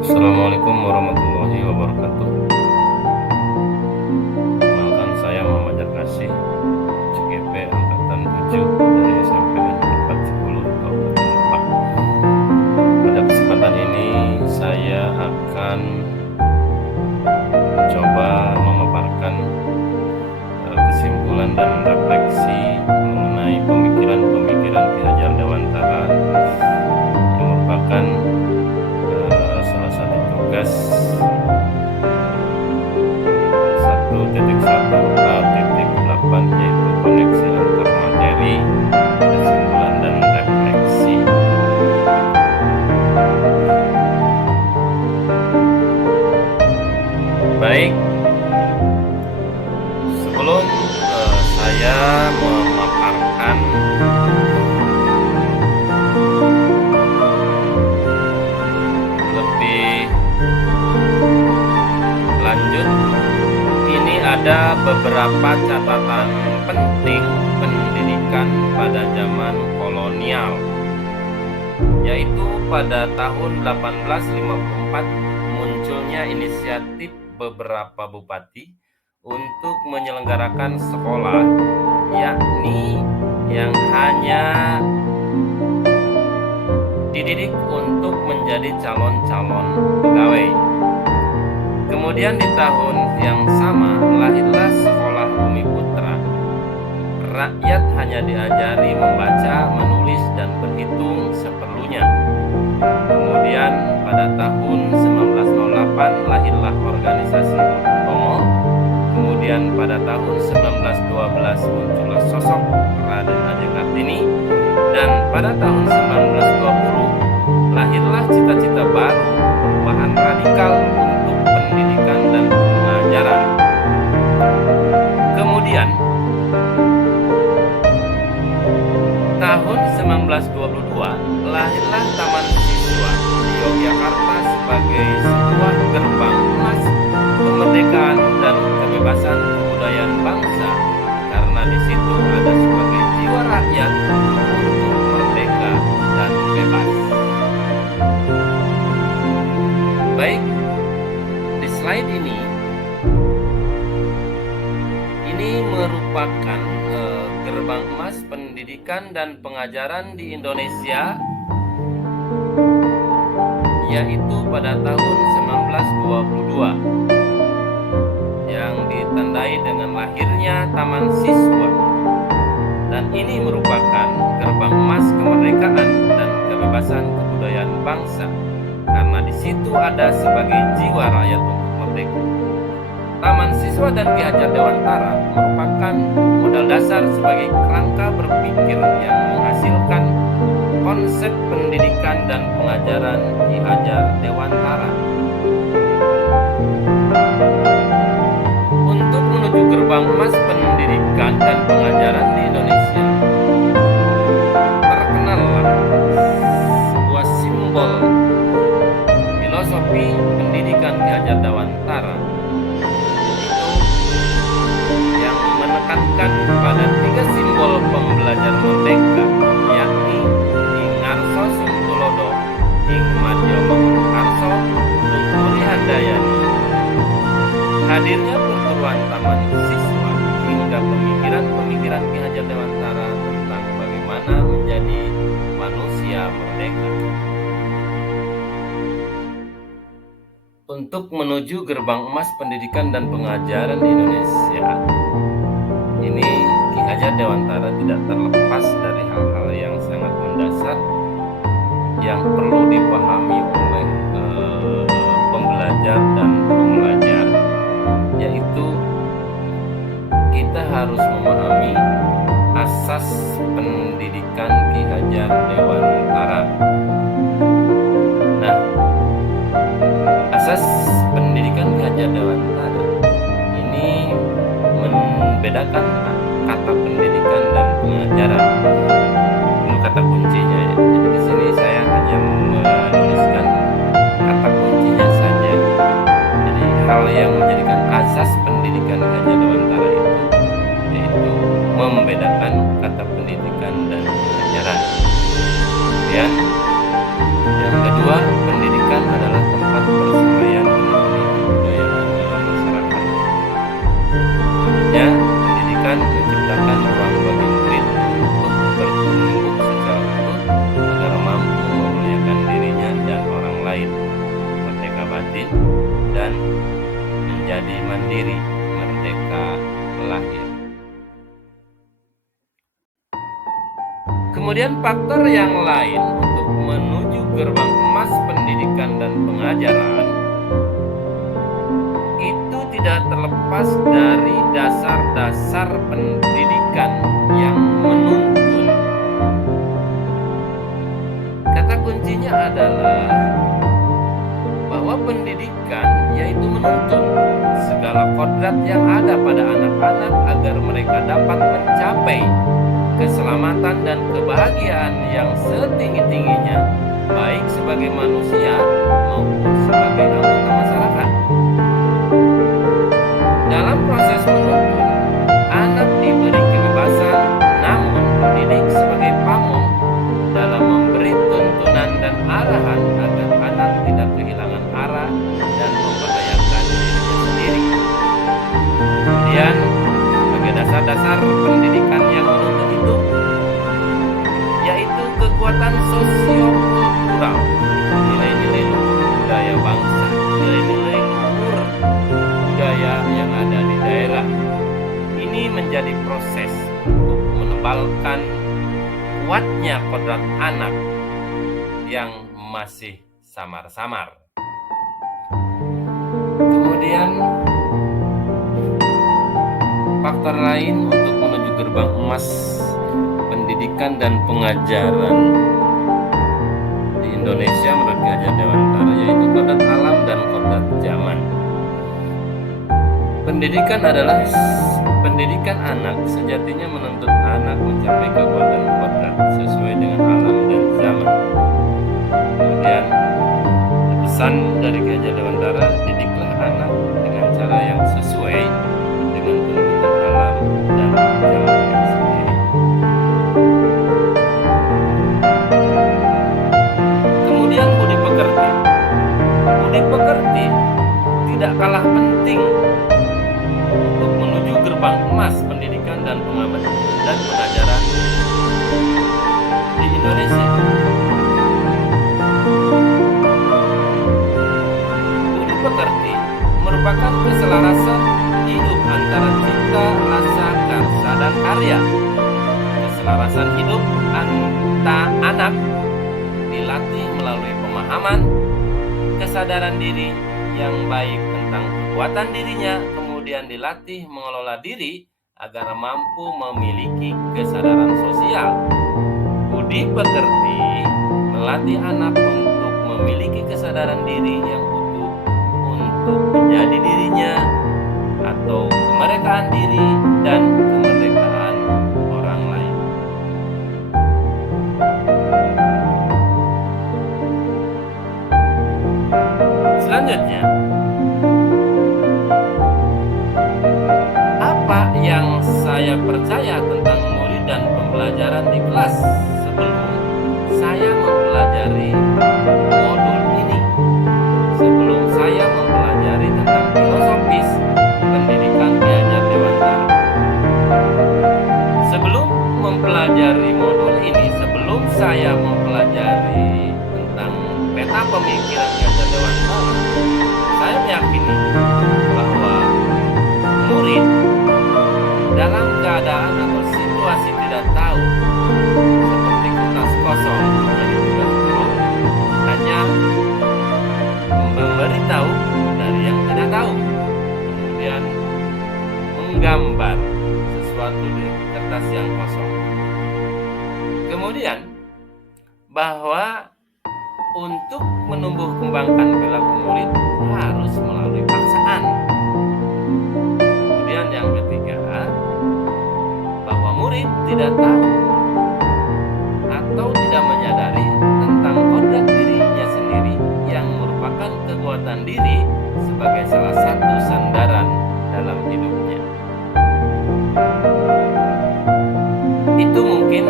Assalamualaikum warahmatullahi wabarakatuh. Perkenalkan, saya Muhammad Jarkasih, CGP Angkatan 7 dari SMPN 410 Kabupaten Lebak. Pada kesempatan ini saya akan mencoba memaparkan kesimpulan dan refleksi mengenai pemikiran-pemikiran Ki Hajar Dewantara yang merupakan salah satu tugas 1.1a.8, yaitu koneksi antar materi, kesimpulan dan refleksi. Baik, sebelum saya memaparkan lebih lanjut, ini ada beberapa catatan penting pendidikan pada zaman kolonial, yaitu pada tahun 1854 munculnya inisiatif beberapa bupati untuk menyelenggarakan sekolah, yakni yang hanya dididik untuk menjadi calon-calon pegawai. Kemudian di tahun yang sama lahirlah Sekolah Bumi Putra. Rakyat hanya diajari membaca, menulis, dan berhitung seperlunya. Kemudian pada tahun 1908 lahirlah organisasi Bung Tomo. Kemudian pada tahun 1912 muncullah sosok Raden Ajeng Kartini. Dan pada tahun 1920 lahirlah cita-cita baru, perubahan radikal untuk pendidikan dan pengajaran. Kemudian tahun 1922 lahirlah Taman Siswa di Yogyakarta sebagai sebuah gerbang emas kemerdekaan dan kebebasan kebudayaan bangsa, karena di situ ada sebagai jiwa rakyat untuk merdeka dan bebas. Baik, di slide ini merupakan gerbang emas pendidikan dan pengajaran di Indonesia, yaitu pada tahun 1922 yang ditandai dengan lahirnya Taman Siswa. Dan ini merupakan gerbang emas kemerdekaan dan kebebasan kebudayaan bangsa, karena di situ ada sebagai jiwa rakyat untuk merdeka. Taman Siswa dan Ki Hajar Dewantara merupakan modal dasar sebagai kerangka berpikir yang menghasilkan konsep pendidikan dan pengajaran Ki Hajar Dewantara. Untuk menuju gerbang emas pendidikan dan pengajaran di Indonesia, terkenallah sebuah simbol filosofi pendidikan Ki Hajar Dewantara, yang menekankan pada 3 simbol pembelajar merdeka, yakni Ing Ngarso Sunggulodo, Ing Madya Mangunkarso, Tungkuri Handayani. Hadirnya perguruan Taman Siswa hingga pemikiran-pemikiran Ki Hajar Dewantara tentang bagaimana menjadi manusia merdeka. Untuk menuju gerbang emas pendidikan dan pengajaran di Indonesia, ini Ki Hajar Dewantara tidak terlepas dari hal-hal yang sangat mendasar yang perlu dipahami oleh pembelajar dan pembelajar, yaitu kita harus memahami asas pendidikan Ki Hajar Dewantara. Nah, asas pendidikan Ki Hajar Dewantara ini membedakan kata pendidikan dan pengajaran. Ini kata kuncinya ya. Jadi di sini saya hanya menuliskan kata kuncinya saja. Jadi hal yang menjadikan asas pendidikan Ki Hajar Dewantara itu yaitu membedakan kata pendidikan dan pengajaran. Kemudian yang kedua, pendidikan adalah tempat sendiri merdeka lahir. Kemudian faktor yang lain untuk menuju gerbang emas pendidikan dan pengajaran itu tidak terlepas dari dasar-dasar pendidikan yang menuntun. Kata kuncinya adalah bahwa pendidikan yaitu menuntun segala kodrat yang ada pada anak-anak agar mereka dapat mencapai keselamatan dan kebahagiaan yang setinggi-tingginya, baik sebagai manusia maupun sebagai anggota masyarakat. Dalam proses menuntun, anak diberi kebebasan, namun pendidik sebagai pamong dalam memberi tuntunan dan arahan agar anak tidak kehilangan arah dan membahayakan dirinya sendiri. Kemudian, sebagai dasar-dasar pendidikan yang menuntun itu, yaitu kekuatan sosiokultural, nilai-nilai luhur budaya bangsa, nilai-nilai luhur budaya yang ada di daerah. Ini menjadi proses untuk menebalkan kuatnya kodrat anak yang masih samar-samar. Kemudian faktor lain untuk menuju gerbang emas pendidikan dan pengajaran di Indonesia menurut Ki Hajar Dewantara yaitu kodrat alam dan kodrat zaman. Pendidikan anak sejatinya menuntut anak mencapai kekuatan kodrat sesuai dengan alam dan zaman. Kemudian pesan dari Ki Hajar Dewantara, didiklah anak dengan cara yang sesuai dengan tuntutan alam dan zamannya sendiri. Kemudian budi pekerti. Budi pekerti tidak kalah penting untuk menuju gerbang emas pendidikan dan pengajaran di Indonesia. Budi pekerti merupakan keselarasan hidup antara cipta, rasa, karsa, dan karya. Keselarasan hidup anak dilatih melalui pemahaman, kesadaran diri yang baik tentang kekuatan dirinya, kemudian dilatih mengelola diri agar mampu memiliki kesadaran sosial. Budi pekerti melatih anak untuk memiliki kesadaran diri yang utuh untuk menjadi dirinya atau kemerdekaan diri dan kemerdekaan orang lain. Selanjutnya, apa yang saya percaya tentang murid dan pembelajaran di kelas sebelum saya mempelajari modul ini? Sebelum saya mempelajari tentang filosofis pendidikan Ki Hajar Dewantara. Sebelum mempelajari modul ini, sebelum saya mempelajari tentang peta pemikiran Ki Hajar Dewantara, saya meyakini bahwa murid dalam keadaan atau situasi tidak tahu, seperti kertas kosong menjadi tugas guru, hanya memberitahu dari yang tidak tahu, kemudian menggambar sesuatu di kertas yang kosong. Kemudian bahwa untuk menumbuh kembangkan perilaku murid harus melalui paksaan. Kemudian yang ketiga, bahwa murid tidak tahu atau tidak menyadari tentang kodrat dirinya sendiri yang merupakan kekuatan diri sebagai salah satu sandaran dalam hidupnya. Itu mungkin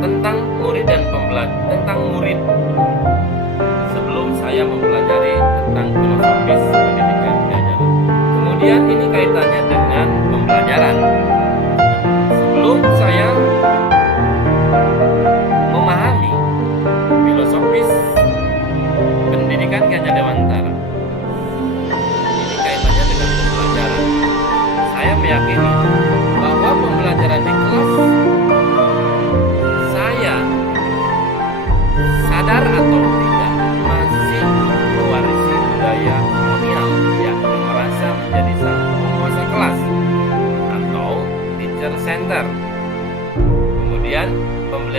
tentang murid dan tentang murid sebelum saya mempelajari tentang filosofis pendidikan Ki Hajar. Kemudian ini kaitannya dengan pembelajaran. Sebelum saya memahami filosofis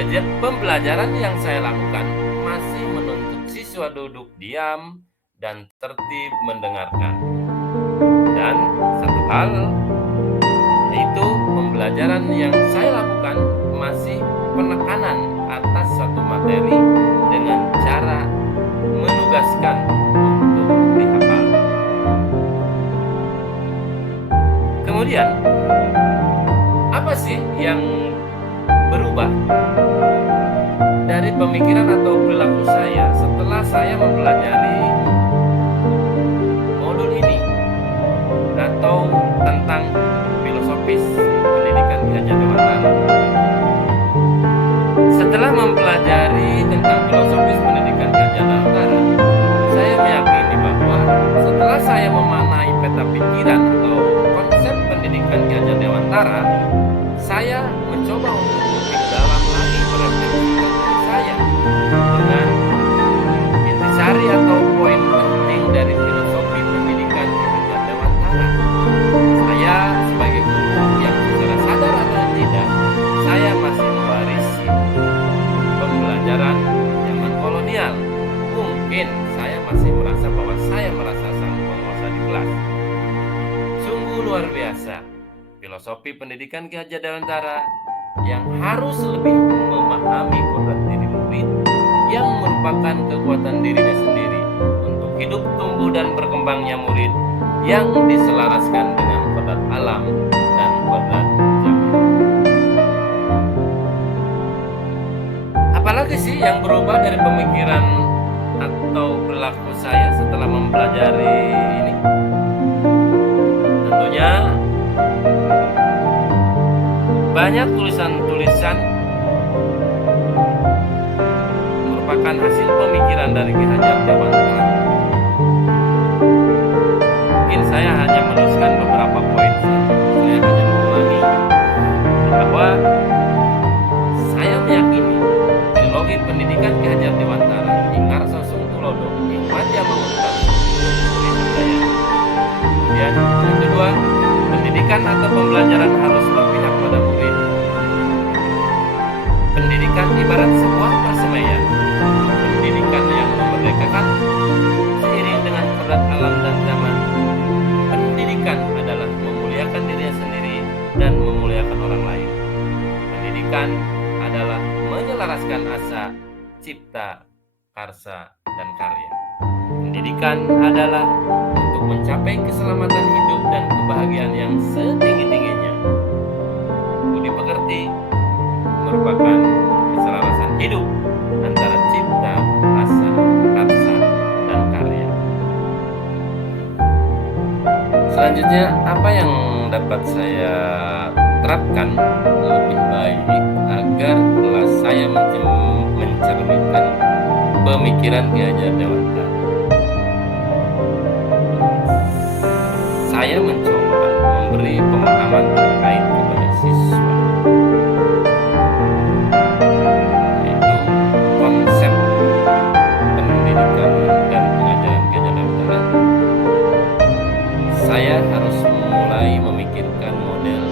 Pembelajaran yang saya lakukan masih menuntut siswa duduk diam dan tertib mendengarkan. Dan satu hal, yaitu pembelajaran yang saya lakukan masih penekanan atas suatu materi dengan cara menugaskan untuk dihafal. Kemudian, apa sih yang berubah dari pemikiran atau perilaku saya setelah saya mempelajari modul ini atau tentang filosofis pendidikan Ki Hajar Dewantara? Setelah mempelajari tentang filosofis pendidikan Ki Hajar Dewantara, saya meyakini bahwa setelah saya memaknai peta pikiran atau konsep pendidikan Ki Hajar Dewantara, saya mencoba untuk lebih dalam lagi merefleksikan diri saya dengan intisari atau poin penting dari filosofi pendidikan Ki Hajar Dewantara. Saya sebagai guru yang secara sadar atau tidak, saya masih mewarisi pembelajaran zaman kolonial. Mungkin saya masih merasa bahwa saya merasa sang penguasa di kelas. Sungguh luar biasa filosofi pendidikan Ki Hajar Dewantara yang harus lebih memahami kodrat diri murid yang merupakan kekuatan dirinya sendiri untuk hidup, tumbuh, dan berkembangnya murid yang diselaraskan dengan kodrat alam dan kodrat zaman. Apalagi sih yang berubah dari pemikiran atau perilaku saya setelah mempelajari ini? Tentunya banyak tulisan-tulisan merupakan hasil pemikiran dari Ki Hajar Dewantara. Mungkin saya hanya menuliskan beberapa poin saja. Saya hanya mengulangi bahwa saya meyakini trilogi pendidikan Ki Hajar Dewantara, Ingarso Sungtulodo, Hikmatya Manguntan, kemudian yang kedua, pendidikan atau pembelajaran harus berpihak pada murid. Pendidikan ibarat sebuah persemaian, pendidikan yang memerdekakan seiring dengan kodrat alam dan zaman. Pendidikan adalah memuliakan dirinya sendiri dan memuliakan orang lain. Pendidikan adalah menyelaraskan asa, cipta, karsa, dan karya. Pendidikan adalah untuk mencapai keselamatan hidup dan kebahagiaan yang setinggi-tingginya. Budi pekerti merupakan keselarasan hidup antara cipta, asa, karsa, dan karya. Selanjutnya, apa yang dapat saya terapkan lebih baik agar kelas saya mencerminkan pemikiran Ki Hajar Dewantara? Saya mencoba memberi pemahaman terkait kepada siswa, yaitu konsep pendidikan dan pengajaran Ki Hajar Dewantara. Saya harus mulai memikirkan model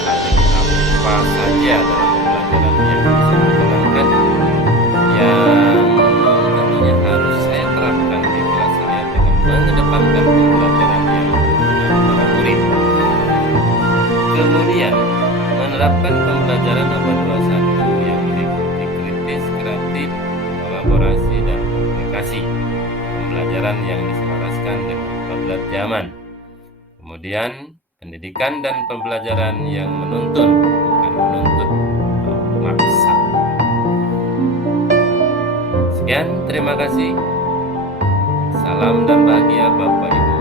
strategi apa saja dalam pembelajaran yang bisa dijalankan, yang tentunya harus saya terapkan di kelas saya dengan mengedepankan pembelajaran yang benar-benar murid. Kemudian menerapkan pembelajaran abad 21 yang meliputi kritis, kreatif, kolaborasi, dan komunikasi. Pembelajaran yang diselaraskan dengan kodrat zaman. Kemudian pendidikan dan pembelajaran yang menuntun, bukan menuntut atau memaksa. Sekian, terima kasih. Salam dan bahagia Bapak Ibu.